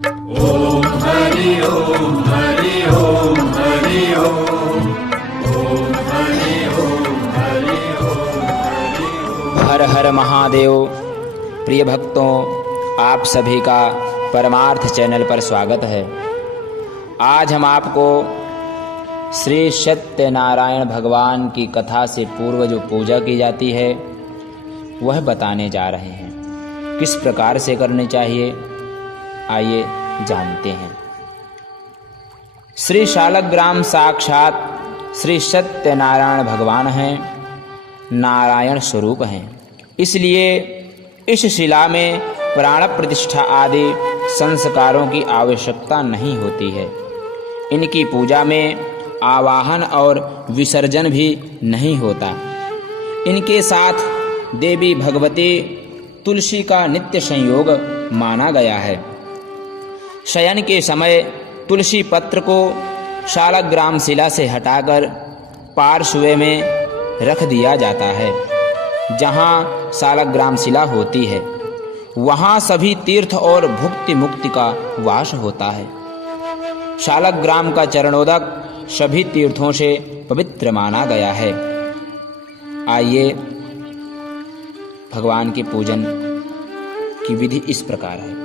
ओम हरि ओम हरि ओम हरि ओम ओम हरि ओम हरि ओम हरि ओम। हर हर महादेव। प्रिय भक्तों, आप सभी का परमार्थ चैनल पर स्वागत है। आज हम आपको श्री सत्यनारायण भगवान की कथा से पूर्व जो पूजा की जाती है वह बताने जा रहे हैं। किस प्रकार से करनी चाहिए, आइए जानते हैं। श्री शालग्राम साक्षात श्री सत्यनारायण भगवान हैं, नारायण स्वरूप हैं। इसलिए इस शिला में प्राण प्रतिष्ठा आदि संस्कारों की आवश्यकता नहीं होती है। इनकी पूजा में आवाहन और विसर्जन भी नहीं होता। इनके साथ देवी भगवती तुलसी का नित्य संयोग माना गया है। शयन के समय तुलसी पत्र को शालग्राम शिला से हटाकर पार्श्व में रख दिया जाता है। जहाँ शालग्राम शिला होती है वहाँ सभी तीर्थ और भुक्ति मुक्ति का वास होता है। शालग्राम का चरणोदक सभी तीर्थों से पवित्र माना गया है। आइए, भगवान के पूजन की विधि इस प्रकार है।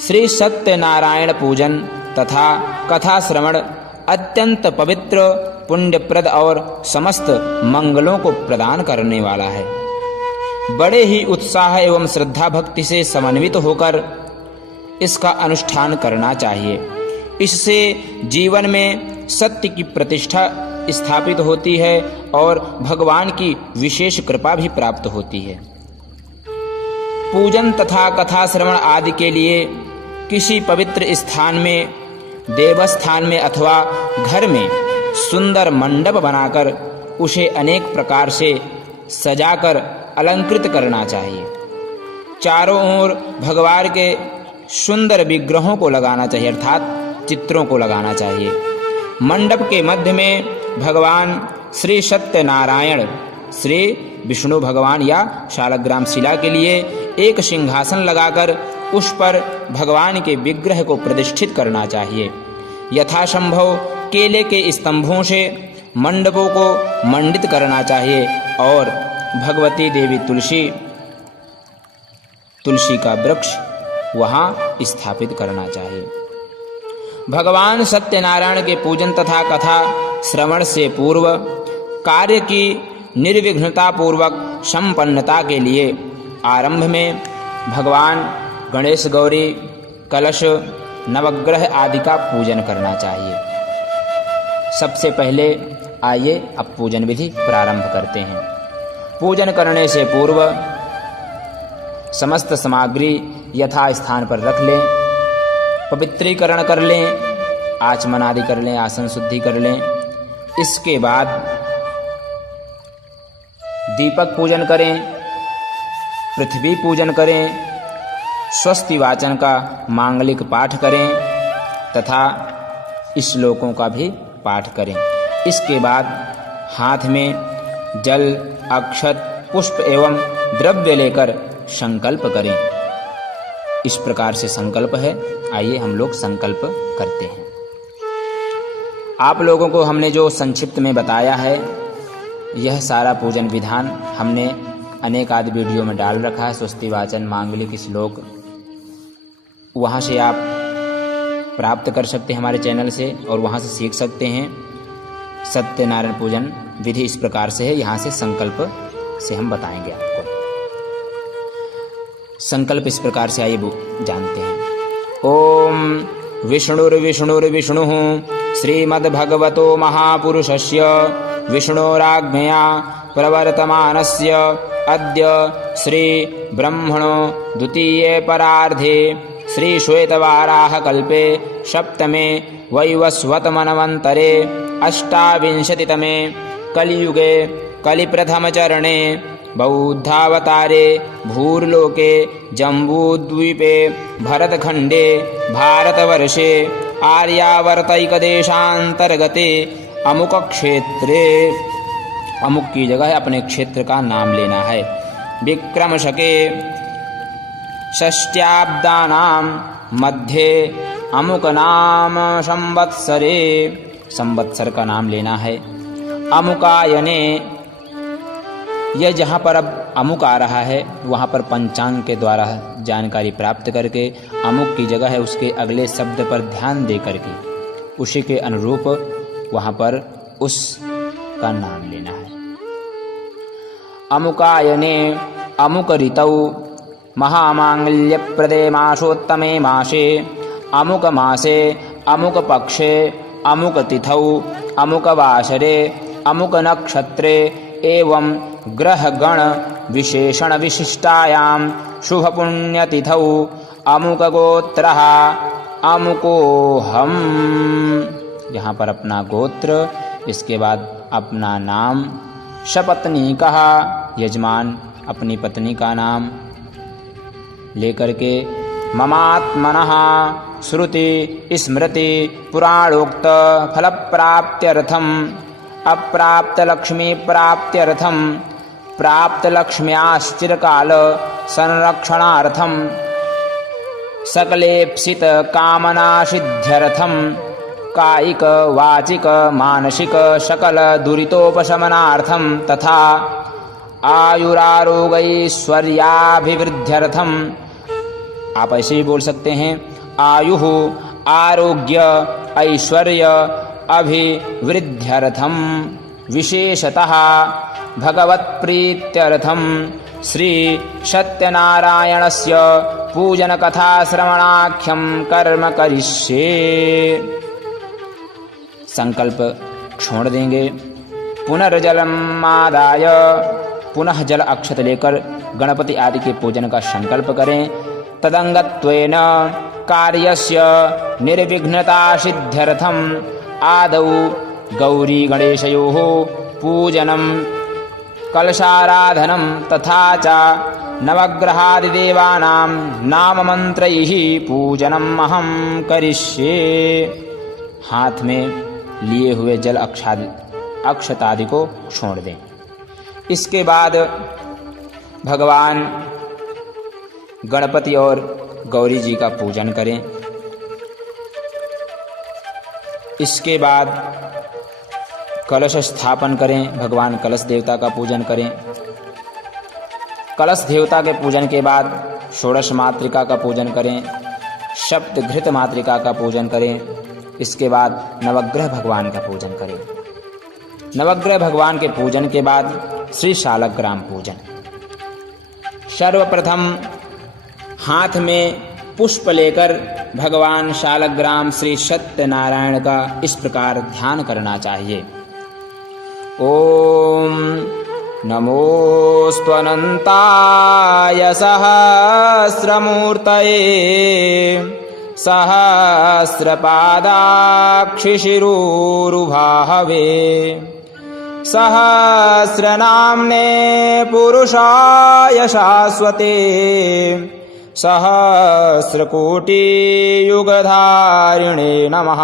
श्री सत्यनारायण पूजन तथा कथा श्रवण अत्यंत पवित्र, पुण्यप्रद और समस्त मंगलों को प्रदान करने वाला है। बड़े ही उत्साह एवं श्रद्धा भक्ति से समन्वित होकर इसका अनुष्ठान करना चाहिए। इससे जीवन में सत्य की प्रतिष्ठा स्थापित होती है और भगवान की विशेष कृपा भी प्राप्त होती है। पूजन तथा कथा श्रवण आदि के लिए किसी पवित्र स्थान में, देवस्थान में अथवा घर में सुंदर मंडप बनाकर उसे अनेक प्रकार से सजाकर अलंकृत करना चाहिए। चारों ओर भगवान के सुंदर विग्रहों को लगाना चाहिए, अर्थात चित्रों को लगाना चाहिए। मंडप के मध्य में भगवान श्री सत्यनारायण, श्री विष्णु भगवान या शालग्राम शिला के लिए एक सिंहासन लगाकर उस पर भगवान के विग्रह को प्रतिष्ठित करना चाहिए। यथासंभव केले के स्तंभों से मंडपों को मंडित करना चाहिए और भगवती देवी तुलसी का वृक्ष वहाँ स्थापित करना चाहिए। भगवान सत्यनारायण के पूजन तथा कथा श्रवण से पूर्व कार्य की निर्विघ्नता पूर्वक संपन्नता के लिए आरंभ में भगवान गणेश, गौरी, कलश, नवग्रह आदि का पूजन करना चाहिए। सबसे पहले आइए अब पूजन विधि प्रारंभ करते हैं। पूजन करने से पूर्व समस्त सामग्री यथा स्थान पर रख लें, पवित्रीकरण कर लें, आचमन आदि कर लें, आसन शुद्धि कर लें। इसके बाद दीपक पूजन करें, पृथ्वी पूजन करें, स्वस्ति वाचन का मांगलिक पाठ करें तथा श्लोकों का भी पाठ करें। इसके बाद हाथ में जल, अक्षत, पुष्प एवं द्रव्य लेकर संकल्प करें। इस प्रकार से संकल्प है। आइए हम लोग संकल्प करते हैं। आप लोगों को हमने जो संक्षिप्त में बताया है, यह सारा पूजन विधान हमने अनेक आदि वीडियो में डाल रखा है। स्वस्ति वाचन, मांगलिक श्लोक वहाँ से आप प्राप्त कर सकते हैं हमारे चैनल से और वहाँ से सीख सकते हैं। सत्यनारायण पूजन विधि इस प्रकार से है। यहाँ से संकल्प से हम बताएंगे आपको। संकल्प इस प्रकार से आइए जानते हैं। ओम विष्णुर्विष्णुर्विष्णुः श्रीमद्भगवतो महापुरुषस्य विष्णोराज्ञया प्रवर्तमानस्य अद्य श्री ब्रह्मणो द्वितीये परार्धे श्री श्वेतवाराह कल्पे सप्तमे वैवस्वतमन्वन्तरे अष्टाविंशतितमे कलियुगे कलिप्रथमचरणे बौद्धावतारे भूर्लोके जम्बूद्वीपे भरतखण्डे भारतवर्षे आर्यावर्तैकदेशान्तर्गते अमुक क्षेत्रे, अमुक की जगह है, अपने क्षेत्र का नाम लेना है। विक्रम शके षष्ट्याब्दानां मध्ये अमुक नाम संवत्सरे, संवत्सर का नाम लेना है। अमुकायने, यह जहाँ पर अब अमुक आ रहा है वहाँ पर पंचांग के द्वारा जानकारी प्राप्त करके अमुक की जगह है उसके अगले शब्द पर ध्यान दे करके उसी के अनुरूप वहाँ पर उस का नाम लेना है। अमुकायने अमुक ऋतौ महामांगल्य प्रदे मासोत्तमे मासे, अमुक मासे अमुक पक्षे अमुक तिथौ अमुक वासरे अमुक नक्षत्रे एवं ग्रह गण विशेषण विशिष्टायां शुभ पुण्यतिथौ अमुक गोत्रः अमुकोऽहम्। यहाँ पर अपना गोत्र, इसके बाद अपना नाम, सपत्नी कहा यजमान अपनी पत्नी का नाम लेकर के ममात्मनः श्रुति स्मृति पुराणोक्त फल प्राप्त्यर्थम अप्राप्त लक्ष्मी प्राप्त्यर्थम प्राप्त लक्ष्म्याश्चिरकाल संरक्षणार्थम सकलेप्सित कामना सिद्ध्यर्थम कायिक वाचिक मानसिक सकल दुरितोपशमनार्थम तथा आयुरारोग्यैश्वर्याभिवृद्ध्यर्थम। आप ऐसे भी बोल सकते हैं आयु आरोग्य ऐश्वर्य अभिवृद्ध्यर्थम विशेषतः भगवत्प्रीत्यर्थम श्री सत्यनारायणस्य पूजन कथा श्रवणाख्यम कर्म करिष्ये। संकल्प छोड़ देंगे। पुनर्जलमादाय, पुनः जल अक्षत लेकर गणपति आदि के पूजन का संकल्प करें। तदंगत्वेन कार्यस्य निर्विघ्नता सिद्ध्यर्थम आदौ गौरी गणेशयोः पूजनं कलशाराधनं तथा च नवग्रहादिदेवानां नाममन्त्रैः पूजनम् अहं करिष्ये। हाथ में लिए हुए जल अक्षतादि को छोड़ दें। इसके बाद भगवान गणपति और गौरी जी का पूजन करें। इसके बाद कलश स्थापन करें। भगवान कलश देवता का पूजन करें। कलश देवता के पूजन के बाद षोडश मातृका का पूजन करें। सप्तघृत मातृका का पूजन करें। इसके बाद नवग्रह भगवान का पूजन करें। नवग्रह भगवान के पूजन के बाद श्री शालग्राम पूजन। सर्वप्रथम हाथ में पुष्प लेकर भगवान शालग्राम श्री सत्यनारायण का इस प्रकार ध्यान करना चाहिए। ओम नमोऽस्त्वनन्ताय सहस्रमूर्तये सहस्रपादाक्षिशिरोरुभाहवे सहस्रनाम्ने पुरुषाय शाश्वते सहस्रकोटियुगधारिणे नमः।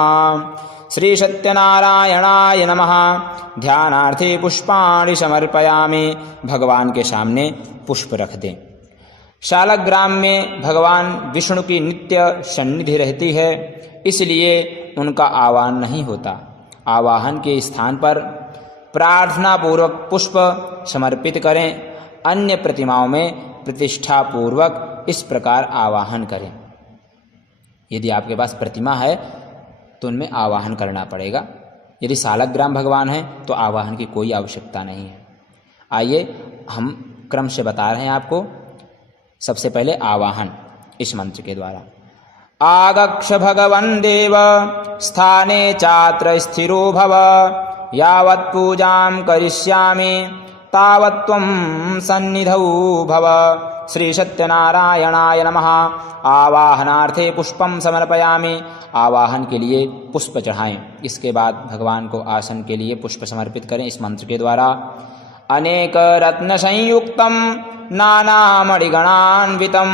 श्री सत्यनारायणाय नमः। ध्यानार्थे पुष्पाणि समर्पयामि। भगवान के सामने पुष्प रख दें। शालग्राम में भगवान विष्णु की नित्य सन्निधि रहती है, इसलिए उनका आवाहन नहीं होता। आवाहन के स्थान पर प्रार्थना पूर्वक पुष्प समर्पित करें। अन्य प्रतिमाओं में प्रतिष्ठा पूर्वक इस प्रकार आवाहन करें। यदि आपके पास प्रतिमा है तो उनमें आवाहन करना पड़ेगा। यदि शालग्राम भगवान है तो आवाहन की कोई आवश्यकता नहीं है। आइए हम क्रम से बता रहे हैं आपको। सबसे पहले आवाहन इस मंत्र के द्वारा। आगक्ष भगवन् देव स्थाने चात्र स्थिरो भव यावत् पूजां करिष्यामि तावत् त्वं सन्निधौ भव। श्री सत्यनारायणाय नमः। आवाहनार्थे पुष्पम समर्पयामि। आवाहन के लिए पुष्प चढ़ाएं। इसके बाद भगवान को आसन के लिए पुष्प समर्पित करें इस मंत्र के द्वारा। अनेक रत्न संयुक्तम नानामणिगणान्वितं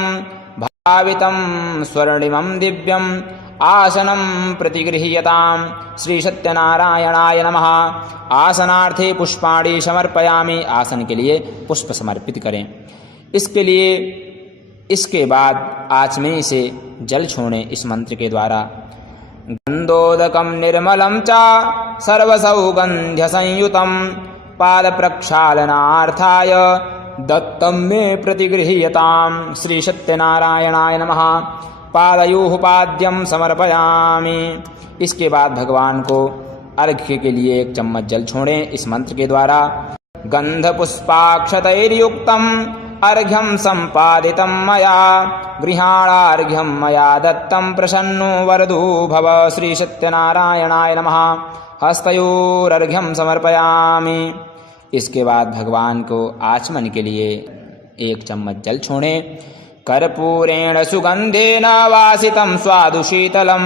भावितं स्वर्णिमं दिव्यं आसनं प्रतिगृह्यतां। श्री सत्यनारायणाय नमः। आसनार्थे पुष्पाणि समर्पयामि। आसन के लिए पुष्प समर्पित करें। इसके लिए इसके बाद आचमनी से जल छोड़ें इस मंत्र के द्वारा। गंधोदकम निर्मलम च सर्वसौगंध्य संयुतम पाद प्रक्षालनार्थाय दत्तम मे प्रतिगृह्यताम श्री सत्यनारायणाय नमः। पादयोः पाद्यम समर्पयामि। इसके बाद भगवान को अर्घ्य के लिए 1 चम्मच जल छोड़ें इस मंत्र के द्वारा। गंध पुष्पाक्षतैर्युक्तम अर्घ्यम संपादितं मया गृहाणार्घ्यम मया दत्तं प्रसन्नो वरदो भव श्री सत्यनारायणाय नमः। हस्तयोरर्घ्यम समर्पयामि। इसके बाद भगवान को आचमन के लिए 1 चम्मच जल छोड़ें। कर्पूरेण सुगंधेन वासितं स्वादु शीतलम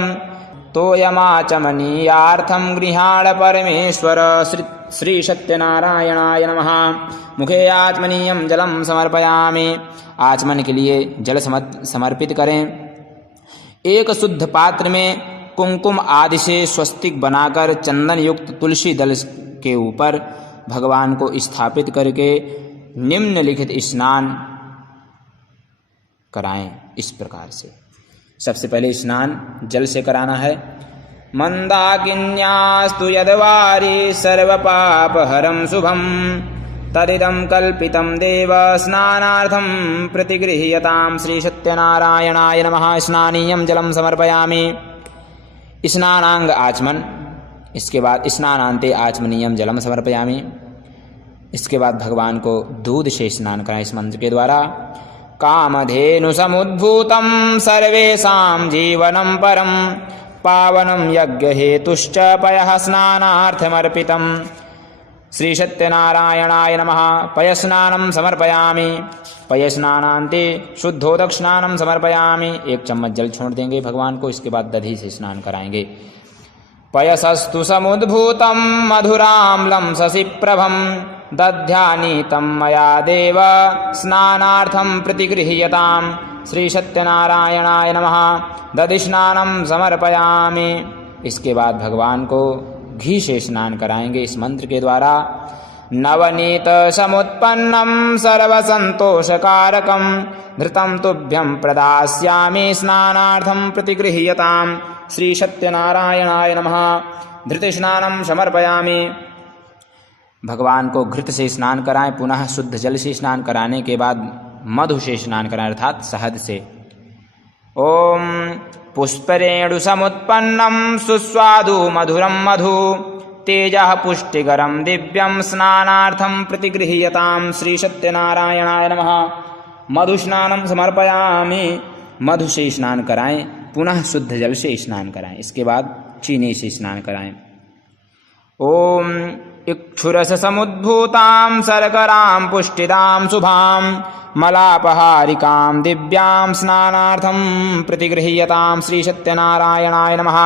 तोयमाचमनीयार्थं गृहाण परमेश्वर श्री सत्यनारायणाय नमः। मुखे आचमनीयं जलम समर्पयामि। आचमन के लिए जल समर्पित करें। एक शुद्ध पात्र में कुंकुम आदि से स्वस्तिक बनाकर चंदन युक्त तुलसी दल के ऊपर भगवान को स्थापित करके निम्नलिखित स्नान कराएं। इस प्रकार से सबसे पहले स्नान जल से कराना है। मंदाकिन्यास्तु यद्वारि सर्वपापहरं शुभं तदिदं कल्पितं देव स्नानार्थं प्रतिगृह्यतां श्री सत्यनारायणाय नमः। स्नानीयं जलं समर्पयामि। स्नानांग आचमन। इसके बाद स्नानांते आचमनीयं जलम समर्पयामि। इसके बाद भगवान को दूध से स्नान कराएं इस मंत्र के द्वारा। कामधेनु समुद्भूतं सर्वेषां जीवनं परं पावनं यज्ञहेतुश्च पयः स्नानार्थमर्पितं श्री सत्यनारायणाय नमः। पयस्नानं समर्पयामि। पयस्नानान्ते शुद्धोदक स्नानं समर्पयामि। 1 चम्मच जल छोड़ देंगे भगवान को। इसके बाद दधी से स्नान कराएंगे। पयसस्तु समुद्भूतं मधुराम्लं शशिप्रभं दध्यानीतं मया देव स्नानार्थं प्रतिगृह्यतां श्री सत्यनारायणाय नमः। दधि स्नानं समर्पयामि। इसके बाद भगवान को घी से स्नान कराएंगे इस मंत्र के द्वारा। नवनीत समुत्पन्नं सर्वसंतोषकारकं धृतं तुभ्यं प्रदास्यामि स्नानार्थं प्रतिगृह्यतां श्री सत्यनारायणाय नमः। धृत स्नानं समर्पयामि। भगवान को घृत से स्नान कराएं। पुनः शुद्ध जल से स्नान कराने के बाद मधु से स्नान कराएं अर्थात शहद से। ओम पुष्परेणु समुत्पन्नं सुस्वादु मधुरं मधु तेजः पुष्टिकरं दिव्यं स्नानार्थं प्रतिगृह्यतां श्री सत्यनारायणाय नमः। मधु स्नानं समर्पयामि। मधु से स्नान कराएं। पुनः शुद्ध जल से स्नान कराएं। इसके बाद चीनी से स्नान कराएं। ओम इक्षुरस समुद्भूतां शर्करां पुष्टिदां शुभां मलापहारिकां दिव्यां स्नानार्थं प्रतिगृह्यतां श्री सत्यनारायणाय नमः।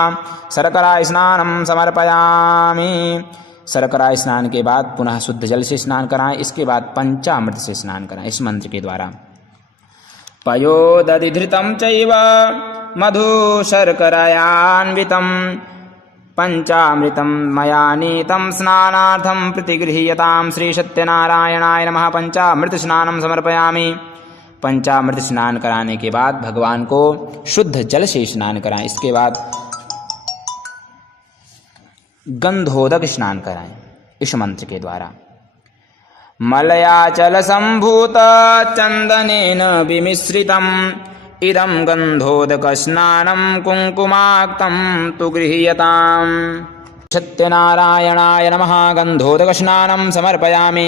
शर्करा स्नानं समर्पयामि। शर्करा स्नान के बाद पुनः शुद्ध जल से स्नान कराएं। इसके बाद पंचामृत से स्नान कराएं इस मंत्र के द्वारा। पयोदधिधृतं चैव मधु शर्करायान्वितं पंचामृतं मया नीतं स्नानार्थं प्रतिगृह्यतां श्री सत्यनारायणाय नमः। पंचामृत स्नानं समर्पयामि। पंचामृत स्नान कराने के बाद भगवान को शुद्ध जल से स्नान कराएं। इसके बाद गंधोदक स्नान कराएं इस मंत्र के द्वारा। मलयाचल संभूत चंदनेन विमिश्रितम् इदं गंधोदक स्नानं कुंकुमाक्तं तु गृह्यताम् सत्यनारायणाय नमः। गंधोदक स्नानं समर्पयामि।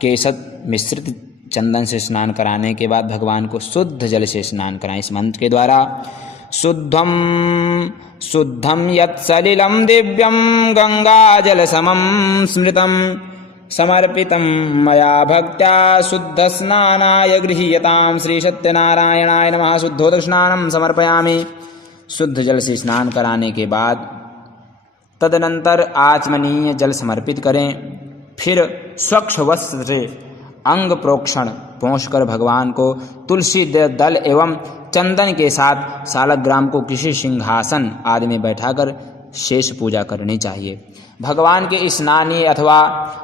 केशर मिश्रित चंदन से स्नान कराने के बाद भगवान को शुद्ध जल से स्नान कराएं इस मंत्र के द्वारा। शुद्धं शुद्धं यत्सलिलं दिव्यं गंगाजल समं स्मृतं समर्पितं मया भक्त्या शुद्ध स्नानाय गृह्यतां श्री सत्यनारायणाय नमः। शुद्धोदक स्नानं समर्पयामि। शुद्ध जल से स्नान कराने के बाद तदनंतर आचमनीय जल समर्पित करें। फिर स्वच्छ वस्त्र से अंग प्रोक्षण पहुँचकर भगवान को तुलसी दल एवं चंदन के साथ सालग्राम को किसी सिंहासन आदि में बैठाकर शेष पूजा करनी चाहिए। भगवान के स्नानी अथवा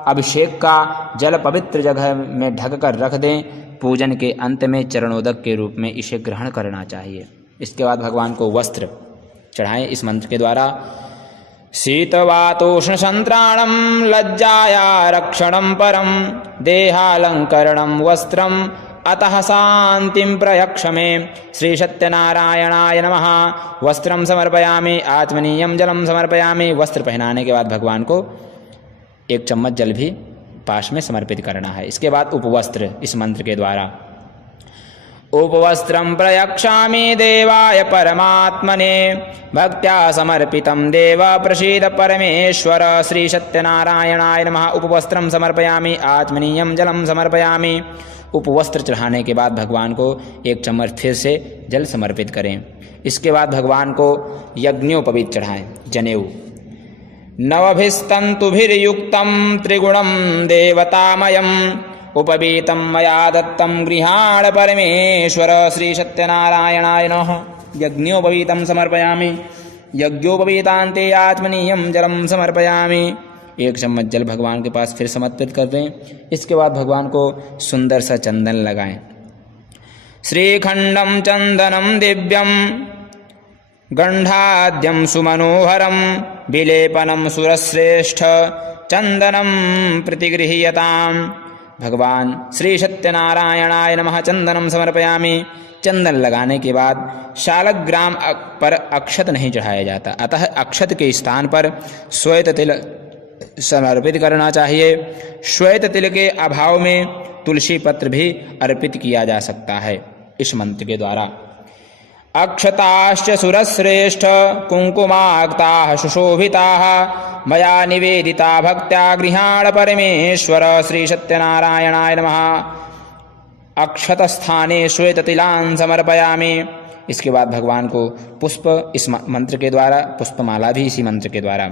अभिषेक का जल पवित्र जगह में ढककर रख दें। पूजन के अंत में चरणोदक के रूप में इसे ग्रहण करना चाहिए। इसके बाद भगवान को वस्त्र चढ़ाएं इस मंत्र के द्वारा। शीतवातोष्ण संत्राणम लज्जाया रक्षणम परम देहालंकरणम वस्त्रम अतः शांतिं प्रयक्ष मे श्री सत्यनारायणाय नमः। वस्त्रम समर्पयामि आत्मनीयम जलम समर्पयामि। वस्त्र पहनाने के बाद भगवान को 1 चम्मच जल भी पास में समर्पित करना है। इसके बाद उपवस्त्र इस मंत्र के द्वारा। उपवस्त्रं प्रयक्षामि देवाय परमात्मने भक्त्या समर्पितं देव प्रसीद परमेश्वर श्री सत्यनारायणाय नमः। उपवस्त्रं समर्पयामि आत्मनीयं जलं समर्पयामि। उपवस्त्र चढ़ाने के बाद भगवान को 1 चम्मच फिर से जल समर्पित करें। इसके बाद भगवान को यज्ञोपवीत चढ़ाएं जनेऊ। नवभिस्तंतुभिर्युक्तं त्रिगुणं देवतामयम् उपवीतं मया दत्तं गृहाण परमेश्वर श्री सत्यनारायणाय नमः। यज्ञोपवीतं समर्पयामि यज्ञोपवीतान्ते आत्मनीयं जलं समर्पयामि। 1 चम्मच जल भगवान के पास फिर समर्पित कर दें। इसके बाद भगवान को सुंदर सा चंदन लगाएं। श्रीखंडम चंदनम दिव्यम गंधाद्यम सुमनोहरम विलेपनम सुरश्रेष्ठ चंदनम प्रतिगृह्यताम। भगवान श्री सत्यनारायणाय नमः चंदनम समर्पयामि। चंदन लगाने के बाद शालग्राम पर अक्षत नहीं चढ़ाया जाता, अतः अक्षत के स्थान पर श्वेत तिल समर्पित करना चाहिए। श्वेत तिल के अभाव में तुलसी पत्र भी अर्पित किया जा सकता है इस मंत्र के द्वारा। अक्षताश्च सुरश्रेष्ठ कुंकुमाक्ताः सुशोभिताः मया निवेदिता भक्त्या गृहाण परमेश्वर श्री सत्यनारायणाय नमः। अक्षत स्थाने श्वेत तिलान् समर्पयामि। इसके बाद भगवान को पुष्प इस मंत्र के द्वारा, पुष्पमाला भी इसी मंत्र के द्वारा।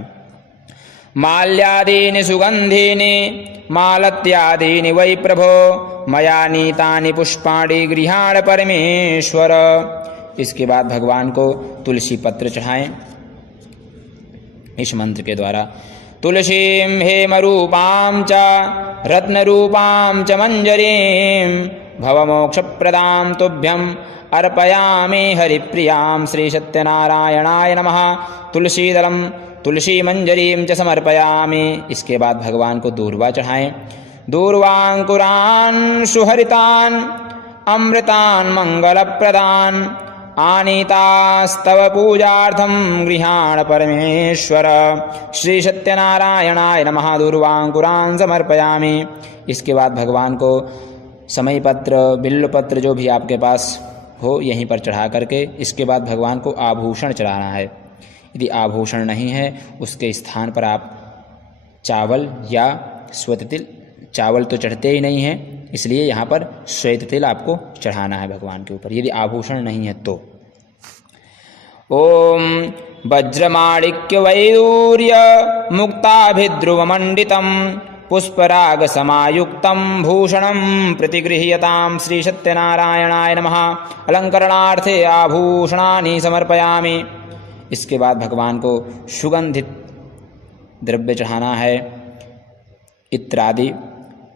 माल्यादीनि सुगंधीनि मालत्यादीनि वै प्रभो मया नीतानि पुष्पाणि गृहाण परमेश्वर। इसके बाद भगवान को तुलसी पत्र चढ़ाएं इस मंत्र के द्वारा। तुलसीं हेमरूपां च रत्नरूपां च मंजरीं भवमोक्षप्रदां तुभ्यं अर्पयामि हरिप्रियां श्री सत्यनारायणाय नमः। तुलसीदलम तुलसी मंजरीं च समर्पयामि। इसके बाद भगवान को दूर्वा चढ़ाएं। दूर्वांकुरान् सुहरितान् अमृतान् मंगलप्रदान् आनीतास्तव पूजार्थं गृहाण परमेश्वर श्री सत्यनारायणाय नमः। दूर्वांकुरान् समर्पयामि। इसके बाद भगवान को समय पत्र बिल्व पत्र जो भी आपके पास हो यहीं पर चढ़ा करके इसके बाद भगवान को आभूषण चढ़ाना है। यदि आभूषण नहीं है उसके स्थान पर आप चावल या श्वेत तिल, चावल तो चढ़ते ही नहीं है इसलिए यहाँ पर श्वेत तिल आपको चढ़ाना है भगवान के ऊपर, यदि आभूषण नहीं है तो। ओम वज्रमाणिक्य वैदूर्य मुक्ताभिध्रुवमंडितं पुष्पराग समायुक्तं भूषणं प्रतिगृह्यतां श्री सत्यनारायणाय नमः। अलंकरणार्थे आभूषणानि समर्पयामि। इसके बाद भगवान को सुगंधित द्रव्य चढ़ाना है इत्रादि।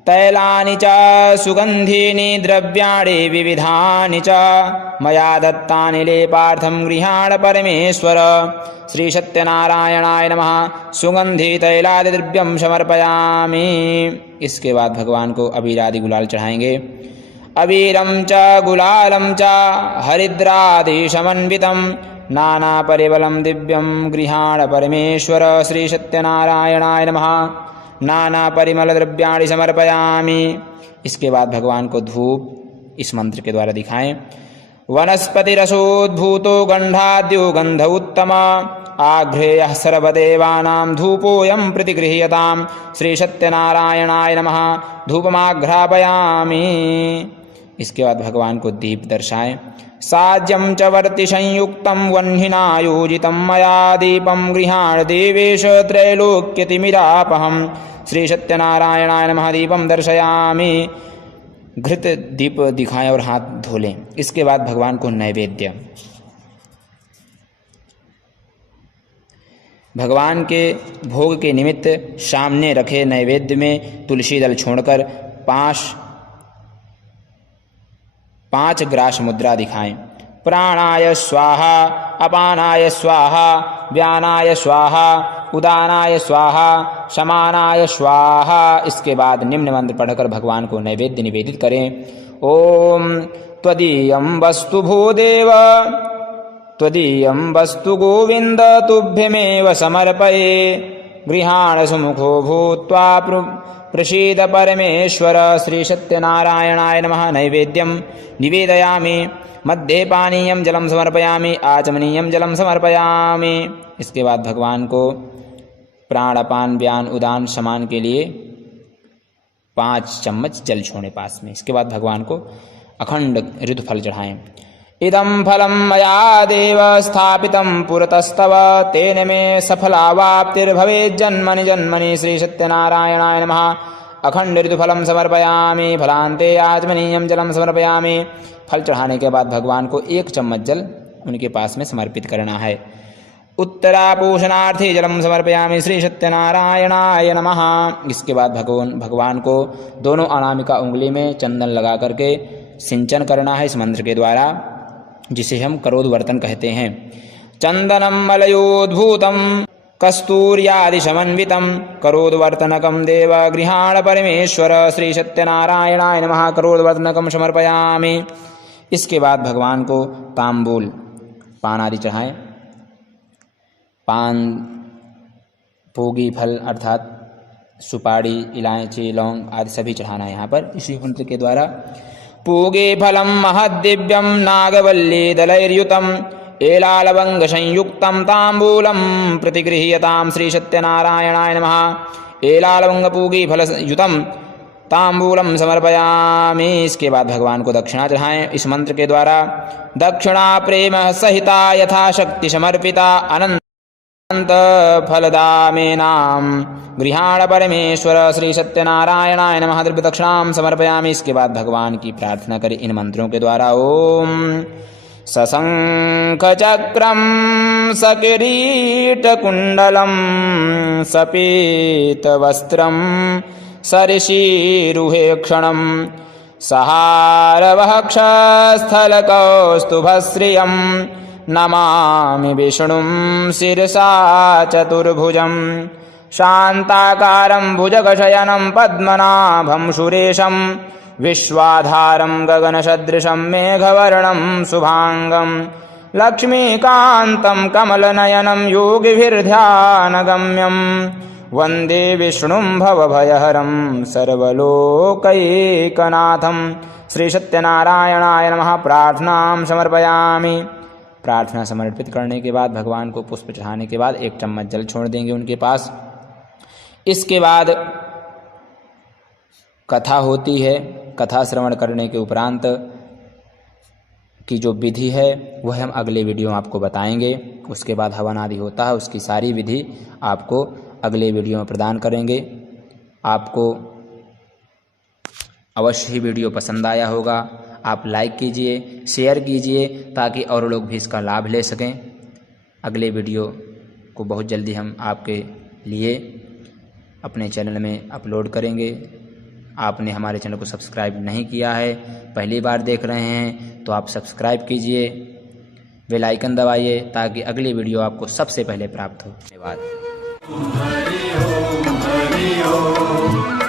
तैलानि च सुगंधीनि द्रव्याणि विविधानि च मया दत्तानि लेपार्थं गृहाण परमेश्वर श्री सत्यनारायणाय नमः। सुगंधि तैलादि द्रव्यं समर्पयामि। इसके बाद भगवान को अबीरादि गुलाल चढ़ाएंगे। अबीरं च गुलालं च हरिद्रादि समन्वितं नाना परिबलं दिव्यं गृहाण परमेश्वर श्री सत्यनारायणाय नमः। नाना परिमल द्रव्याणि समर्पयामि। इसके बाद भगवान को धूप इस मंत्र के द्वारा दिखाएं। वनस्पतिरसोद्भूतो गंधाद्यो गंध उत्तम आघ्रेयः सर्वदेवानां धूपोऽयं प्रतिगृह्यतां श्री सत्यनारायणाय नमः। धूपमाघ्रापयामि। इसके बाद भगवान को दीप दर्शाएं। साज्यं च वर्ति संयुक्तं वह्निना योजितं मया दीपं गृहाण देवेश त्रैलोक्यतिमिरापहं श्री सत्यनारायणाय नमः। दीपं दर्शयामि। घृत दीप दिखाएं और हाथ धो लें। इसके बाद भगवान को नैवेद्य, भगवान के भोग के निमित्त सामने रखे नैवेद्य में तुलसी दल छोड़कर 5 5 ग्रास मुद्रा दिखाएं। प्राणाय स्वाहा, अपानाय स्वाहा, व्यानाय स्वाहा, उदानाय स्वाहा, समानाय स्वाहा। इसके बाद निम्न मंत्र पढ़कर भगवान को नैवेद्य निवेदित करें। ओम त्वदीयं वस्तु भूदेव, त्वदीयं वस्तु गोविंद, तुभ्यमेव समर्पये। गृहाण सुमुखो भूत्वा प्रसीद परमेश्वर। श्री सत्यनारायणाय नमः। नैवेद्यं निवेदयामि। मध्ये पानीयं जलं समर्पयामि, आचमनीयं जलं समर्पयामि। इसके बाद भगवान को प्राण, अपान, व्यान, उदान, समान के लिए 5 चम्मच जल छोड़े पास में। इसके बाद भगवान को अखंड ऋतुफल चढ़ाएं। इदं फलं मया देव स्थापितं पुरतस्तव, तेन मे सफलावाप्तिर्भवेत् जन्मनि जन्मनि। श्री सत्यनारायणाय नमः। अखंड ऋतुफलं समर्पयामि। फलान्ते आचमनीयं जलं समर्पयामि। फल चढ़ाने के बाद भगवान को 1 चम्मच जल उनके पास में समर्पित करना है। उत्तरापोषणार्थे जलम समर्पयामि। श्री सत्यनारायणाय नमः। इसके बाद भगवान को दोनों अनामिका उंगली में चंदन लगा करके सिंचन करना है इस मंत्र के द्वारा, जिसे हम करोदवर्तन कहते हैं। चंदनम मलयोद्भूतम कस्तूर्यादि समन्वितम करोदवर्तनकम देव गृहाण परमेश्वर। श्री सत्यनारायणाय नमः। करोदवर्तनकम समर्पयामि। इसके बाद भगवान को तांबूल, पान आदि चढ़ाएं। पान, भोगी फल अर्थात सुपारी, इलायची, लौंग आदि सभी चढ़ाना है यहाँ पर इसी मंत्र के द्वारा। पूगे फलम महद्दिव्यम नागवल्ली दलैर्युतम एलालवंग संयुक्तम तांबूलम प्रतिगृह्यताम। श्री सत्यनारायणाय नमः। एलालवंग पूगी फल युतम तांबूलम समर्पयामि। इसके बाद भगवान को दक्षिणा चढ़ाएं इस मंत्र के द्वारा। दक्षिणा प्रेम सहिता यथाशक्ति समर्पिता अनंत फलदामेनाम गृहाण परमेश्वर। श्री सत्यनारायणाय नमः। द्रव्य दक्षिणां समर्पयामि। इसके बाद भगवान की प्रार्थना करें इन मंत्रों के द्वारा। ओम सशंख चक्रम सकिरीटकुंडलम सपीत वस्त्रम सरिषीरुहेक्षणं सहारवक्षस्थलकौस्तुभश्रियं नमामि विष्णुं शिरसा चतुर्भुजं शान्ताकारं भुजगशयनं पद्मनाभं सुरेशं विश्वाधारं गगनसदृशं मेघवर्णं शुभांगं लक्ष्मीकान्तं कमलनयनं योगिभिर्ध्यानगम्यं वन्दे विष्णुं भवभयहरं सर्वलोकैकनाथं। श्री सत्यनारायणाय नमः। प्रार्थनां समर्पयामि। प्रार्थना समर्पित करने के बाद भगवान को पुष्प चढ़ाने के बाद 1 चम्मच जल छोड़ देंगे उनके पास। इसके बाद कथा होती है। कथा श्रवण करने के उपरांत की जो विधि है वह हम अगले वीडियो में आपको बताएंगे। उसके बाद हवन आदि होता है, उसकी सारी विधि आपको अगले वीडियो में प्रदान करेंगे। आपको अवश्य ही वीडियो पसंद आया होगा। आप लाइक कीजिए, शेयर कीजिए ताकि और लोग भी इसका लाभ ले सकें। अगले वीडियो को बहुत जल्दी हम आपके लिए अपने चैनल में अपलोड करेंगे। आपने हमारे चैनल को सब्सक्राइब नहीं किया है, पहली बार देख रहे हैं तो आप सब्सक्राइब कीजिए, बेल आइकन दबाइए ताकि अगली वीडियो आपको सबसे पहले प्राप्त हो। धन्यवाद। हरि ओम हरि ओम।